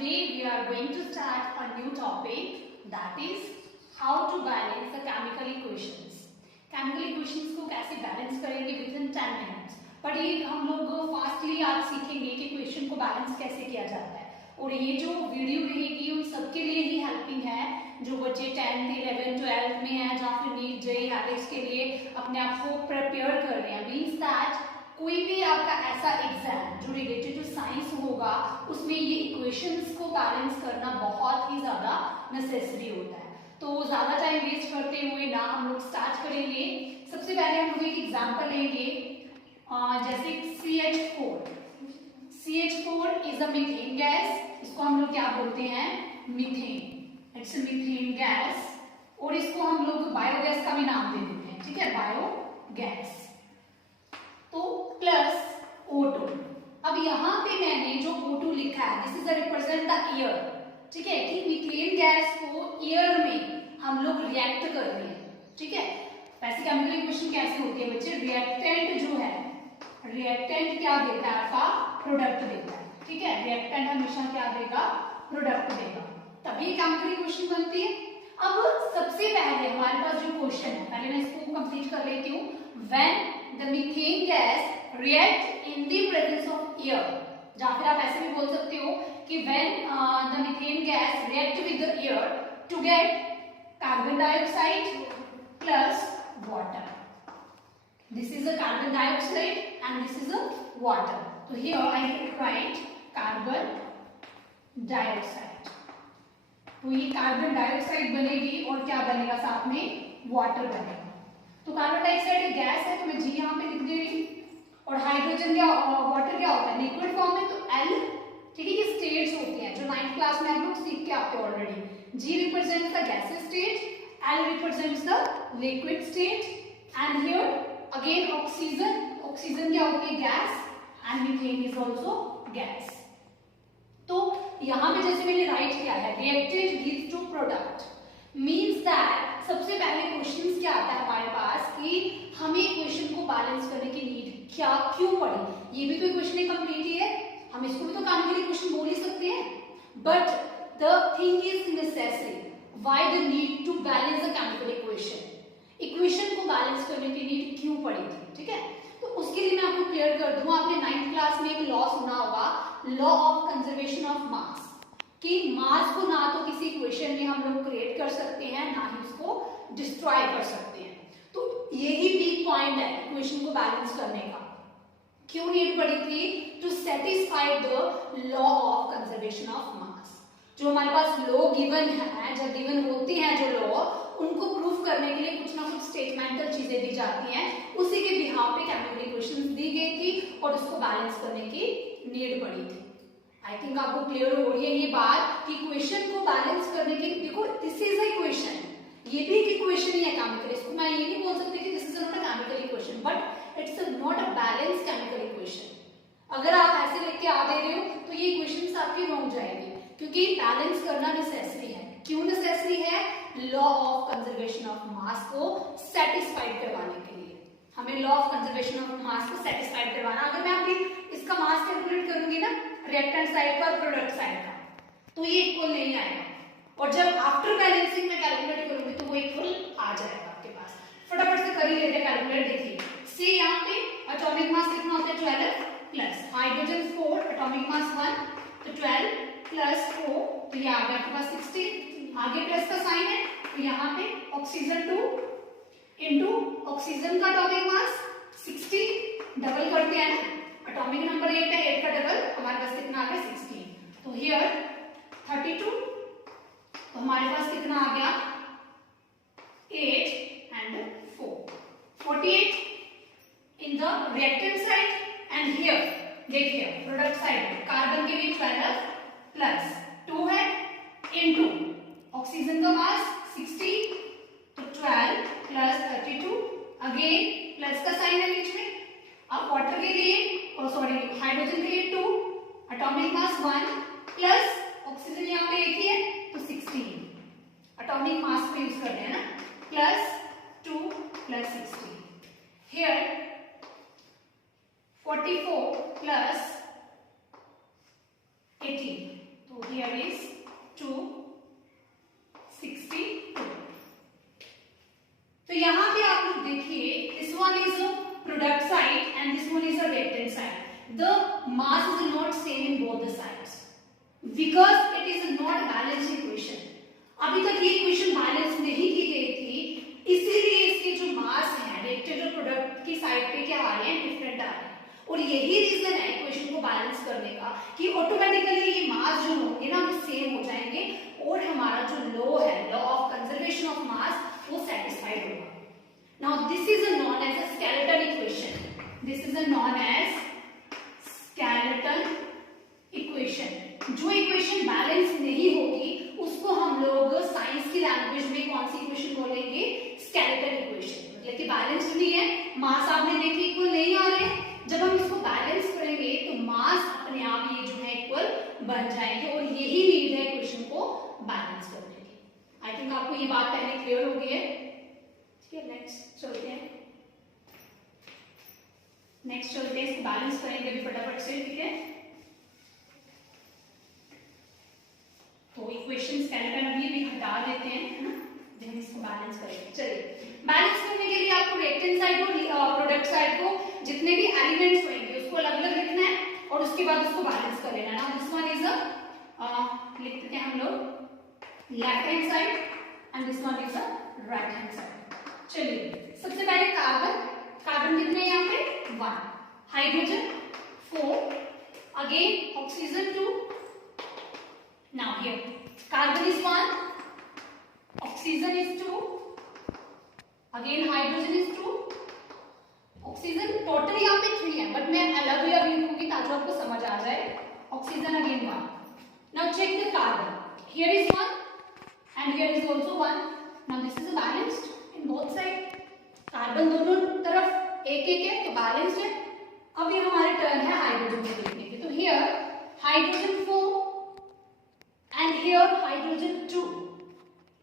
today we are going to start a new topic, that is how to balance the chemical equations. Chemical equations को कैसे balance करेंगे within 10 minutes. But ये हम लोग fastly आज सीखेंगे कि इक्वेशन को बैलेंस कैसे किया जाता है, और ये जो वीडियो रहेगी उन सबके लिए ही हेल्पिंग है जो बच्चे 10th, 11th, 12th में है, या फिर नीट जेईई एलिक्स के लिए अपने आप को प्रिपेयर कर रहे हैं. मीन्स दैट कोई भी आपका ऐसा एग्जाम जो रिलेटेड टू साइंस होगा उसमें ये इक्वेशंस को बैलेंस करना बहुत ही ज्यादा नेसेसरी होता है. तो ज्यादा टाइम वेस्ट करते हुए ना हम लोग स्टार्ट करेंगे. सबसे पहले हम लोग एक एग्जांपल लेंगे, जैसे CH4. CH4 is a methane gas. इसको हम लोग क्या बोलते हैं? मीथेन. It's methane gas. और इसको हम लोग बायोगैस का भी नाम दे देते हैं, ठीक है, बायोगैस. तो प्लस O2. अब यहाँ पे मैंने जो O2 लिखा है, this is represent the air, ठीक है, कि मीथेन गैस को एयर में हम लोग रिएक्ट कर रहे हैं, ठीक है. वैसे केमिकल इक्वेशन कैसे होती है बच्चे? रिएक्टेंट जो है, रिएक्टेंट क्या देता है? आपका प्रोडक्ट देता है, ठीक है. रिएक्टेंट हमेशा क्या देगा? प्रोडक्ट देगा, तभी केमिकल इक्वेशन बनती है. अब सबसे पहले हमारे पास जो क्वेश्चन है, पहले मैं इसको कंप्लीट कर लेती हूँ. When the methane gas react in the presence of air, या फिर आप ऐसे भी बोल सकते हो कि when the methane gas react with the air to get carbon dioxide plus water. This is a carbon dioxide and this is a water. So here I write carbon dioxide. तो ये कार्बन डाइऑक्साइड बनेगी और क्या बनेगा साथ में? Water बनेगा. तो कार्बन डाइऑक्साइड एक गैस है, तो मैं जी यहाँ पे लिख दे रही हूँ. और हाइड्रोजन क्या, वाटर क्या होता है? लिक्विड फॉर्म में, तो L, ठीक है. ये स्टेट्स होती हैं जो 9th क्लास में आप लोग सीख के आते हो already. G represents the gases state, L represents the liquid state, and here again oxygen. Oxygen क्या होती है? Gas, and methane is also gas. तो यहाँ पे जैसे मैंने राइट किया है, reactant gives to product, means that सबसे पहले क्वेश्चन क्या आता है हमारे पास कि हमें इक्वेशन को बैलेंस करने की नीड क्या क्यों पड़ी. ये भी तो इक्वेशन कंप्लीट ही है, हम इसको भी तो केमिकल इक्वेशन बोल ही सकते हैं. But the thing is necessary. Why the need to balance the chemical equation? Equation को बैलेंस करने की नीड क्यों पड़ी थी, ठीक है. तो उसके लिए मैं आपको क्लियर कर दूं. आपने 9th क्लास में एक लॉ सुना होगा, लॉ ऑफ कंजर्वेशन ऑफ मास, कि मास को ना तो किसी इक्वेशन में हम लोग क्रिएट कर सकते हैं, ना ही उसको डिस्ट्रॉय कर सकते हैं. तो यही बिग पॉइंट है इक्वेशन को बैलेंस करने का. क्यों नीड पड़ी थी? To satisfy the law of conservation of mass. जो हमारे पास लॉ गिवन है, जब गिवन होती हैं जो लॉ, उनको प्रूफ करने के लिए कुछ ना कुछ स्टेटमेंटल चीजें दी जाती हैं. उसी के बिहाफ पे केमिकल इक्वेशंस दी गई थी और उसको बैलेंस करने की नीड पड़ी थी. आई थिंक आपको क्लियर हो रही है ये बात कि इक्वेशन को बैलेंस करने की, देखो दिस इज अ इक्वेशन, ये भी एक इक्वेशन ही है केमिकल. इसको मैं ये नहीं बोल सकती कि this is not a chemical equation, but it's not a balance chemical equation. अगर आप ऐसे लिख के आ दे रहे हो तो ये इक्वेशंस आपकी रॉन्ग जाएगी, क्योंकि बैलेंस करना नेसेसरी है. क्यों नेसेसरी है? लॉ ऑफ कंजर्वेशन ऑफ मास को सेटिस्फाइड करवाने के लिए. हमें लॉ ऑफ कंजर्वेशन ऑफ मास को सेटिस्फाइड करवाना. अगर मैं अभी इसका मास कैलकुलेट करूंगी ना, रिएक्टेंट साइड का और प्रोडक्ट साइड का, तो ये इक्वल नहीं आएगा. और जब आफ्टर बैलेंसिंग में कैलकुलेट करूंगी तो वो इक्वल आ जाएगा आपके पास. फटाफट से कर ही लेते कैलकुलेट. देखिए सी, यहाँ पे एटॉमिक मास कितना होता है? 12 प्लस हाइड्रोजन 4, एटॉमिक मास 1, तो 12 प्लस 4, तो ये आ गया आपके पास 16. आगे प्लस का साइन है, तो यहाँ पे ऑक्सीजन 2 इंटू ऑक्सीजन का एटॉमिक मास 60, डबल करते हैं ना, एटॉमिक नंबर 8 है, 8 का डबल हमारे पास कितना आ गया? 16. तो हियर 32, तो हमारे पास कितना आ गया? 8 and 4, 48 in the reactant side. And here देखिए प्रोडक्ट साइड कार्बन के भी 12 प्लस 2 है इनटू ऑक्सीजन का मास 60, तो 12 प्लस 32, अगेन प्लस का साइन है बीच में. अब वाटर के लिए, सॉरी हाइड्रोजन के लिए 2, एटॉमिक मास 1 प्लस ऑक्सीजन यहाँ पे एक ही है, तो 16. एटॉमिक मास को यूज करते हैं ना, प्लस 2 प्लस 16. हियर 44 प्लस 18, तो here is 262. तो यहाँ पे आप लोग देखिए, this one is a product side and this one is a reactant side. The mass is not same in both the sides because it is not balanced equation. अभी तक ये इक्वेशन बैलेंस नहीं की गई थी, इसीलिए इसके जो मास है रिएक्टेंट और प्रोडक्ट की साइड पे क्या आ रहे हैं, डिफरेंट आ रहे हैं। और यही रीजन है इक्वेशन को बैलेंस करने का कि ऑटोमेटिकली ये मास जो होंगे ना वो सेम हो जाएंगे और हमारा जो लॉ है, law of conservation of mass, वो सेटिस्फाइड होगा। Now this is known as a skeleton equation, this is known as skeleton equation. जो इक्वेशन बैलेंस नहीं होगी उसको हम लोग साइंस की लैंग्वेज में कौन सी इक्वेशन बोलेंगे, स्केलेटन इक्वेशन। मतलब कि बैलेंस नहीं है, मास आपने देखे इक्वल नहीं आ रहे, जब हम इसको बैलेंस करेंगे तो मास अपने आप ये जो है इक्वल बन जाएंगे और यही नीड है इक्वेशन को बैलेंस करने की। आई थिंक आपको ये बात पहले क्लियर हो गई है। ठीक है, नेक्स्ट चलते हैं, इसको बैलेंस करेंगे अभी फटाफट से। ठीक है, तो इक्वेशन स्केलेटन अभी हटा देते हैं, है ना, हम इसको बैलेंस करेंगे। चलिए, बैलेंस करने के लिए आपको रिएक्टेंट साइड को, प्रोडक्ट साइड को, जितने भी एलिमेंट्स होंगे उसको अलग अलग लिखना है और उसके बाद उसको बैलेंस कर लेना है। दिस वन इज लिखते हैं हम लोग left hand side and this one is right hand side. चलिए, सबसे पहले कार्बन कितने यहाँ पे, 1, hydrogen 4, again oxygen 2. Now here carbon is 1, oxygen is 2, again hydrogen is 2, oxygen total यहाँ पे 3 है, बट मैं अलग अलग लिखूंगी ताकि आपको समझ आ जाए। oxygen again 1. Now check the carbon, here is 1 and here is also 1. Now this is balanced in both side. Carbon दोनों तरफ एक एक है तो बैलेंस्ड है। अब ये हमारे टर्न है हाइड्रोजन को देखने की, तो here hydrogen 4 and here hydrogen 2.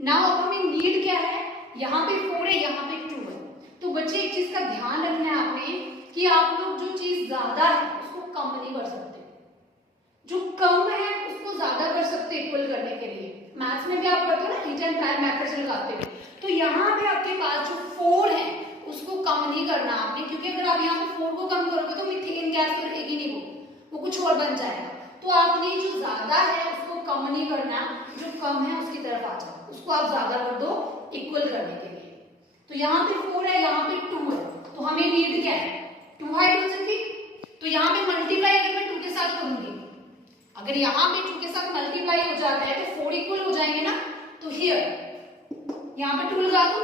Now अब हमें नीड क्या है, यहाँ पे 4 है, यहाँ पे 2 है। तो बच्चे एक चीज का ध्यान रखना है आपने कि आप लोग जो चीज ज्यादा है उसको कम नहीं कर सकते, जो कम है उसको ज्यादा कर सकते इक्वल करने के लिए। मैथ्स में भी आप करते हो ना हीट एंड ट्रायल मेथड लगाते हो, तो यहाँ पे आपके पास जो 4 है उसको कम नहीं करना आपने, क्योंकि अगर आप यहाँ पे 4 को कम करोगे तो मीथेन गैस तो रहेगी नहीं, वो कुछ और बन जाएगा। तो आपने जो ज्यादा है उसको कम नहीं करना, जो कम है उसकी तरफ आ जाओ, उसको आप ज्यादा कर दो इक्वल करने के लिए। तो यहाँ पे 4 है, यहाँ पे 2 है, तो हमें नीड क्या है, 2 हाइड्रोजन की। तो यहाँ पे मल्टीप्लाई अगर मैं 2 के साथ करूंगी, अगर यहाँ पे 2 के साथ मल्टीप्लाई हो जाता है तो 4 इक्वल हो जाएंगे ना। तो हियर यहाँ पे 2 लगा दो,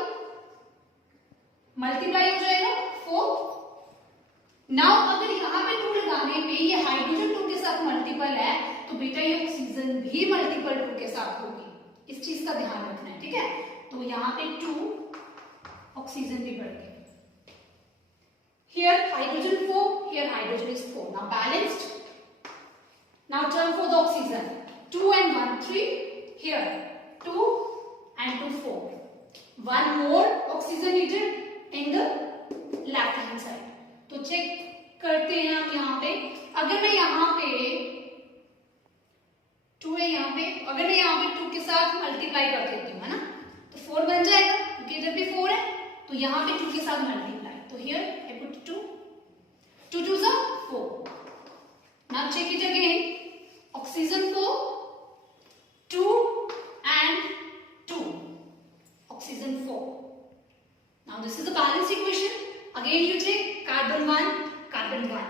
मल्टीप्लाई हो जाएगा 4। नाउ अगर यहाँ पे 2 लगाने पे ये हाइड्रोजन 2 के साथ मल्टीपल है तो बेटा ये ऑक्सीजन भी मल्टीपल 2 के साथ होगी, इस चीज का ध्यान रखना है। ठीक है, तो यहाँ पे 2, ऑक्सीजन भी बढ़ गई। Here hydrogen 4, here hydrogen is 4. Now balanced. Now turn for the oxygen. 2 and 1 3. Here 2 and 2 4. One more oxygen needed in the left hand side. तो चेक करते हैं हम यहाँ पे, अगर मैं यहाँ पे 2 है, यहाँ पे अगर मैं यहाँ पे 2 के साथ मल्टीप्लाई कर देती हूँ, है ना, तो 4 बन जाएगा, क्योंकि इधर भी 4 है, तो यहाँ पे 2 के साथ मल्टीप्लाई, तो here I put 2, 2 2s are 4. Now check it again, oxygen 4, 2 and 2, oxygen 4. Now this is a balanced equation. Again you take carbon 1, carbon 1,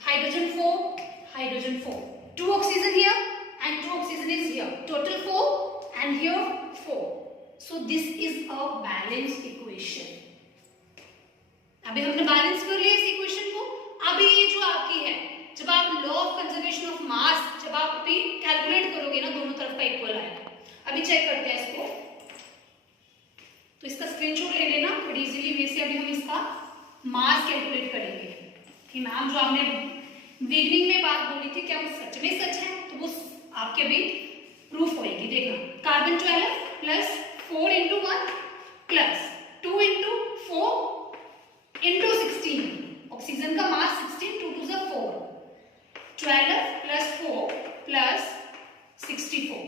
hydrogen 4, hydrogen 4, 2 oxygen here and 2 oxygen is here, total 4 and here 4. So this is a balanced equation. अभी हमने balance कर लिया इस equation को। अभी ये जो आपकी है, जब आप लॉ ऑफ कंजर्वेशन ऑफ मास जब आप अभी कैलकुलेट करोगे ना, दोनों तरफ का इक्वल आएगा। अभी चेक करते हैं इसको, तो इसका स्क्रीनशॉट ले लेना, बड़ी इजीली वे से अभी हम इसका मास कैलकुलेट करेंगे कि मैम जो आपने बिगनिंग में बात बोली थी क्या वो सच में सच है, तो वो आपके अभी प्रूफ होएगी। देखना, carbon 12 plus 4 into 1 plus 2 into 4 into 16, oxygen का मास 16, 2 2s are 4, 12 प्लस 4 प्लस 64,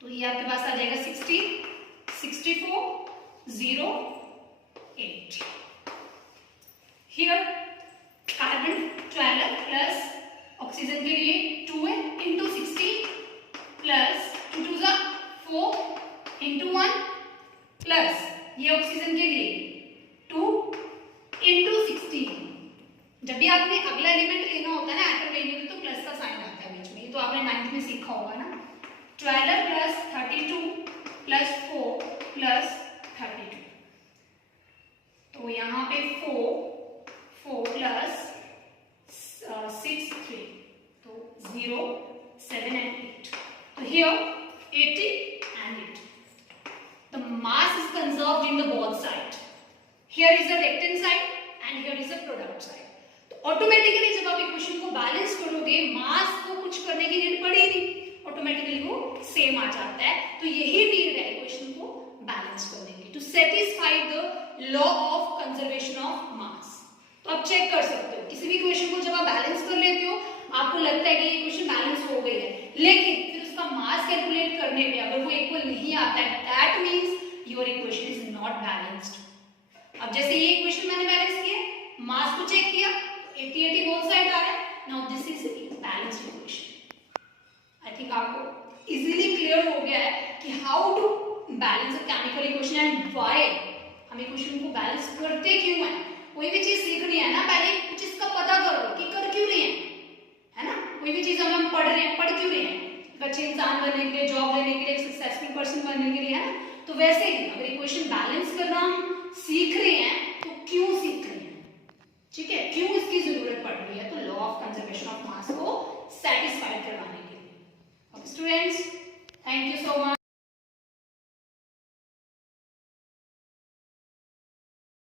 तो ये आपके पास आ जाएगा 60, 64, 0, 8. Here कार्बन 12 प्लस ऑक्सीजन के लिए 2 है इंटू 60 प्लस 2 2 जा 4 इंटू 1 प्लस ये ऑक्सीजन के लिए 2 इंटू 60. जब भी आपने अगला एलिमेंट लेना होता है ना एटम लेने में तो प्लस का साइन आता है बीच में, ये तो आपने 9th में सीखा होगा ना. 12 प्लस 32 प्लस 4 प्लस 32, तो यहाँ पे 4 प्लस 6 3, तो 0 7 and 8. तो here 80 and 8. The mass is conserved in the both side. Here is the reactant side and here is the product side. तो ऑटोमेटिकली जब आप इक्वेशन को बैलेंस करोगे, मास को कुछ करने की नीड पड़ेगी, ऑटोमेटिकली वो सेम आ जाता है. तो यही नीड है इक्वेशन को बैलेंस करने की, to satisfy the law of conservation of mass. तो आप चेक कर सकते हो किसी भी इक्वेशन को जब आप बैलेंस कर लेते हो, आपको लगता है कि ये इक्वेशन बैलेंस हो गई है, लेकिन फिर उसका मास कैलकुलेट करने पे अगर वो इक्वल नहीं आता है, that means your equation is not balanced. अब जैसे ये इक्वेशन मैंने बैलेंस किया, मास को चेक किया, 80 80 बोथ साइड आ रहा है. Now this is balanced equation. I think आपको इजीली क्लियर हो गया है कि how to balance a chemical equation and why हम इक्वेशन को बैलेंस करते क्यों हैं. कोई भी चीज सीखनी है ना, पहले कुछ इसका पता करो कि कर क्यों रहे हैं, है ना. कोई भी चीज हम पढ़ रहे हैं, पढ़ क्यों रहे हैं, अच्छे इंसान बनने के लिए, जॉब लेने के लिए, सक्सेसफुल पर्सन बनने के लिए, है ना. तो वैसे ही अगर इक्वेशन बैलेंस करना हम सीख रहे हैं तो क्यों सीख रहे हैं, ठीक है, क्यों इसकी जरूरत पड़ रही है, तो लॉ ऑफ कंजर्वेशन ऑफ मास को